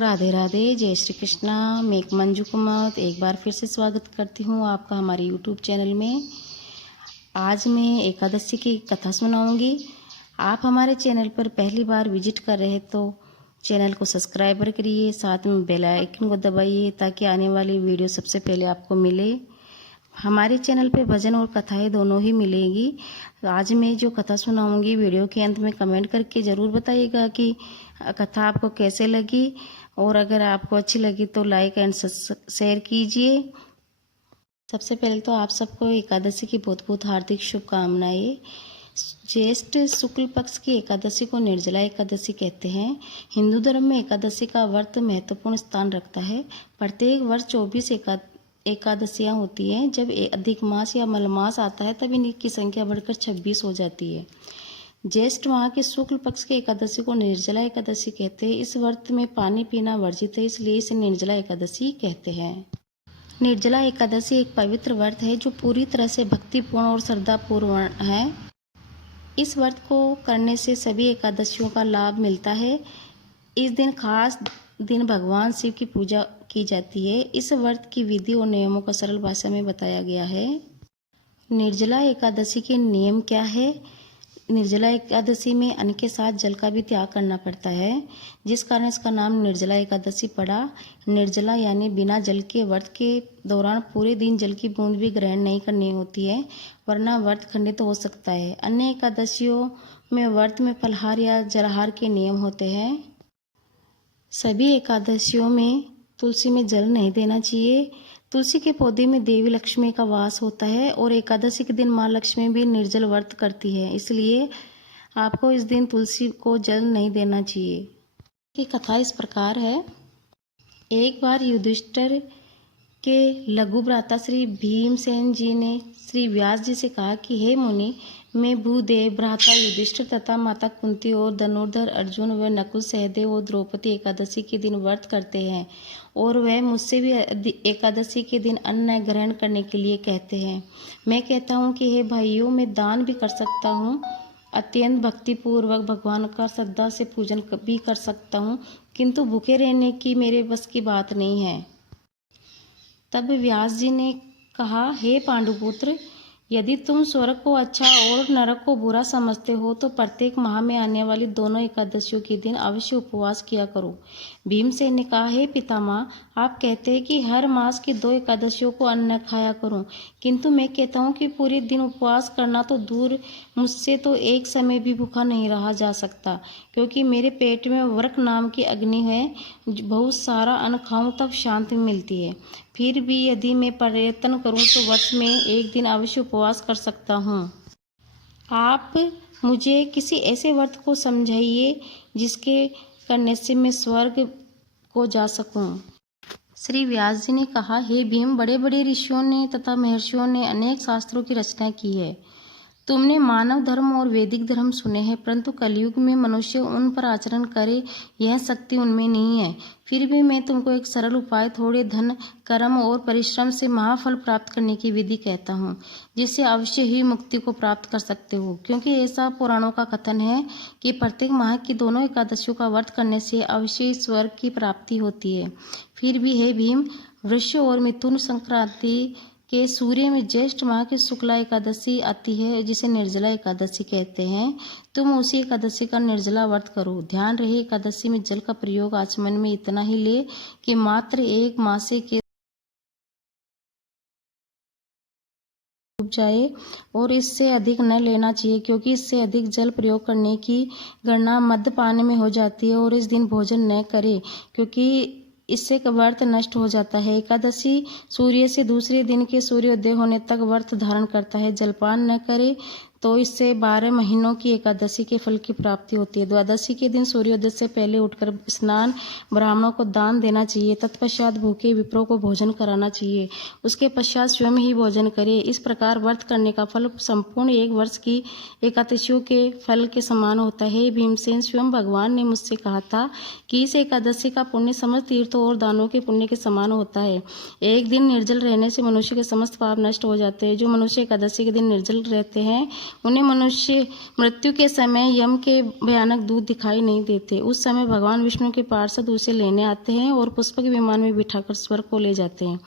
राधे राधे, जय श्री कृष्णा। मैं मंजू कुमार एक बार फिर से स्वागत करती हूँ आपका हमारे यूट्यूब चैनल में। आज मैं एकादशी की कथा सुनाऊंगी। आप हमारे चैनल पर पहली बार विजिट कर रहे तो चैनल को सब्सक्राइब करिए, साथ में बेल आइकन को दबाइए ताकि आने वाली वीडियो सबसे पहले आपको मिले। हमारे चैनल पे भजन और कथाएं दोनों ही मिलेगी। आज मैं जो कथा सुनाऊंगी वीडियो के अंत में कमेंट करके ज़रूर बताइएगा कि कथा आपको कैसे लगी, और अगर आपको अच्छी लगी तो लाइक एंड शेयर कीजिए। सबसे पहले तो आप सबको एकादशी की बहुत बहुत हार्दिक शुभकामनाएं। ज्येष्ठ शुक्ल पक्ष की एकादशी को निर्जला एकादशी कहते हैं। हिंदू धर्म में एकादशी का व्रत महत्वपूर्ण स्थान रखता है। प्रत्येक वर्ष 24 एकादशियां होती हैं। जब अधिक मास या मलमास आता है तब इनकी संख्या बढ़कर 26 हो जाती है। ज्येष्ठ माह के शुक्ल पक्ष की एकादशी को निर्जला एकादशी कहते हैं। इस व्रत में पानी पीना वर्जित है, इसलिए इसे निर्जला एकादशी कहते हैं। निर्जला एकादशी एक पवित्र व्रत है जो पूरी तरह से भक्तिपूर्ण और श्रद्धापूर्ण है। इस व्रत को करने से सभी एकादशियों का लाभ मिलता है। इस दिन खास दिन भगवान शिव की पूजा की जाती है। इस व्रत की विधि और नियमों को सरल भाषा में बताया गया है। निर्जला एकादशी के नियम क्या है? निर्जला एकादशी में अन्न के साथ जल का भी त्याग करना पड़ता है, जिस कारण इसका नाम निर्जला एकादशी पड़ा। निर्जला यानी बिना जल के व्रत के दौरान पूरे दिन जल की बूंद भी ग्रहण नहीं करनी होती है, वरना व्रत खंडित हो सकता है। अन्य एकादशियों में व्रत में फलाहार या जलाहार के नियम होते हैं। सभी एकादशियों में तुलसी में जल नहीं देना चाहिए। तुलसी के पौधे में देवी लक्ष्मी का वास होता है और एकादशी के दिन माँ लक्ष्मी भी निर्जल व्रत करती है, इसलिए आपको इस दिन तुलसी को जल नहीं देना चाहिए। की कथा इस प्रकार है। एक बार युधिष्ठिर के लघु भ्राता श्री भीमसेन जी ने श्री व्यास जी से कहा कि हे मुनि, मैं भूदेव भ्राता युधिष्ठिर तथा माता कुंती और धनुर्धर अर्जुन व नकुल सहदेव और द्रौपदी एकादशी के दिन व्रत करते हैं, और वह मुझसे भी एकादशी के दिन अन्न ग्रहण करने के लिए कहते हैं। मैं कहता हूँ कि हे भाइयों, मैं दान भी कर सकता हूँ, अत्यंत भक्तिपूर्वक भगवान का श्रद्धा से पूजन भी कर सकता हूँ, किंतु भूखे रहने की मेरे बस की बात नहीं है। तब व्यास जी ने कहा, हे पांडुपुत्र, यदि तुम स्वर्ग को अच्छा और नरक को बुरा समझते हो तो प्रत्येक माह में आने वाली दोनों एकादशियों के दिन अवश्य उपवास किया करो। भीमसेन ने कहा, हे पितामह, आप कहते हैं कि हर मास की 2 एकादशियों को अन्न खाया करूं, किंतु मैं कहता हूं कि पूरे दिन उपवास करना तो दूर, मुझसे तो एक समय भी भूखा नहीं रहा जा सकता, क्योंकि मेरे पेट में व्रक नाम की अग्नि है। बहुत सारा अन्न खाऊं तब शांति मिलती है। फिर भी यदि मैं प्रयत्न करूं तो वर्ष में एक दिन अवश्य उपवास कर सकता हूं। आप मुझे किसी ऐसे व्रत को समझाइए जिसके करने से मैं स्वर्ग को जा सकूं। श्री व्यास जी ने कहा, हे भीम, बड़े बड़े ऋषियों ने तथा महर्षियों ने अनेक शास्त्रों की रचना की है। तुमने मानव धर्म और वैदिक धर्म सुने हैं, परंतु कलयुग में मनुष्य उन पर आचरण करे, यह शक्ति उनमें नहीं है। फिर भी मैं तुमको एक सरल उपाय, थोड़े धन, कर्म और परिश्रम से महाफल प्राप्त करने की विधि कहता हूँ, जिससे अवश्य ही मुक्ति को प्राप्त कर सकते हो। क्योंकि ऐसा पुराणों का कथन है कि प्रत्येक माह की दोनों एकादशियों का व्रत करने से अवश्य स्वर्ग की प्राप्ति होती है। फिर भी हे भीम, वृष और मिथुन संक्रांति के सूर्य में ज्येष्ठ माह की शुक्ला एकादशी आती है, जिसे निर्जला एकादशी कहते हैं। तुम उसी एकादशी का निर्जला व्रत करो। ध्यान रहे, एकादशी में जल का प्रयोग आचमन में इतना ही ले कि मात्र 1 मासे के डूब जाए, और इससे अधिक न लेना चाहिए, क्योंकि इससे अधिक जल प्रयोग करने की गणना मद्यपान में हो जाती है। और इस दिन भोजन न करे, क्योंकि इससे व्रत नष्ट हो जाता है। एकादशी सूर्य से दूसरे दिन के सूर्योदय होने तक व्रत धारण करता है। जलपान न करे तो इससे 12 महीनों की एकादशी के फल की प्राप्ति होती है। द्वादशी के दिन सूर्योदय से पहले उठकर स्नान, ब्राह्मणों को दान देना चाहिए। तत्पश्चात भूखे विप्रों को भोजन कराना चाहिए। उसके पश्चात स्वयं ही भोजन करे। इस प्रकार व्रत करने का फल संपूर्ण 1 वर्ष की एकादशियों के फल के समान होता है। भीमसेन, स्वयं भगवान ने मुझसे कहा था कि इस एकादशी का पुण्य समस्त तीर्थों और दानों के पुण्य के समान होता है। एक दिन निर्जल रहने से मनुष्य के समस्त पाप नष्ट हो जाते हैं। जो मनुष्य एकादशी के दिन निर्जल रहते हैं उन्हें मनुष्य मृत्यु के समय यम के भयानक दूत दिखाई नहीं देते। उस समय भगवान विष्णु के पार्षद उसे लेने आते हैं और पुष्पक विमान में बिठाकर स्वर्ग को ले जाते हैं।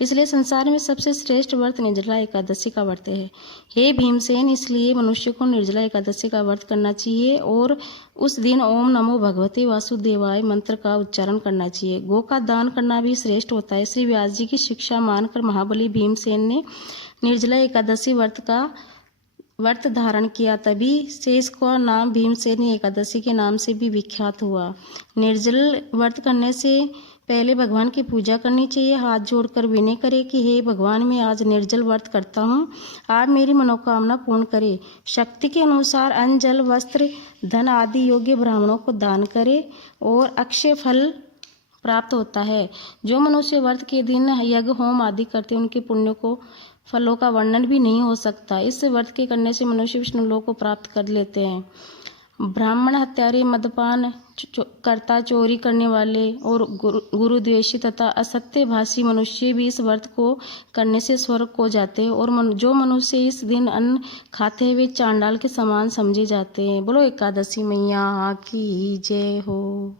इसलिए संसार में सबसे श्रेष्ठ व्रत निर्जला एकादशी का व्रत है। हे भीमसेन, इसलिए मनुष्य को निर्जला एकादशी का व्रत करना चाहिए और उस दिन ओम नमो भगवते वासुदेवाय मंत्र का उच्चारण करना चाहिए। गो का दान करना भी श्रेष्ठ होता है। श्री व्यास जी की शिक्षा मानकर महाबली भीमसेन ने निर्जला एकादशी व्रत धारण किया, तभी से इसका नाम भीमसेनी एकादशी के नाम से भी विख्यात हुआ। निर्जल व्रत करने से पहले भगवान की पूजा करनी चाहिए। हाथ जोड़कर विनय करें कि हे भगवान, मैं आज निर्जल व्रत करता हूँ, आप मेरी मनोकामना पूर्ण करें। शक्ति के अनुसार अन्न, जल, वस्त्र, धन आदि योग्य ब्राह्मणों को दान करें और अक्षय फल प्राप्त होता है। जो मनुष्य व्रत के दिन यज्ञ होम आदि करते हैं, उनके पुण्य को फलों का वर्णन भी नहीं हो सकता। इस व्रत के करने से मनुष्य विष्णु लोक को प्राप्त कर लेते हैं। ब्राह्मण, हत्यारे, मदपान करता, चोरी करने वाले और गुरुद्वेषी तथा असत्य भाषी मनुष्य भी इस व्रत को करने से स्वर्ग को जाते हैं और जो मनुष्य इस दिन अन्न खाते हैं वे चांडाल के समान समझे जाते हैं। बोलो एकादशी मैया की जय हो।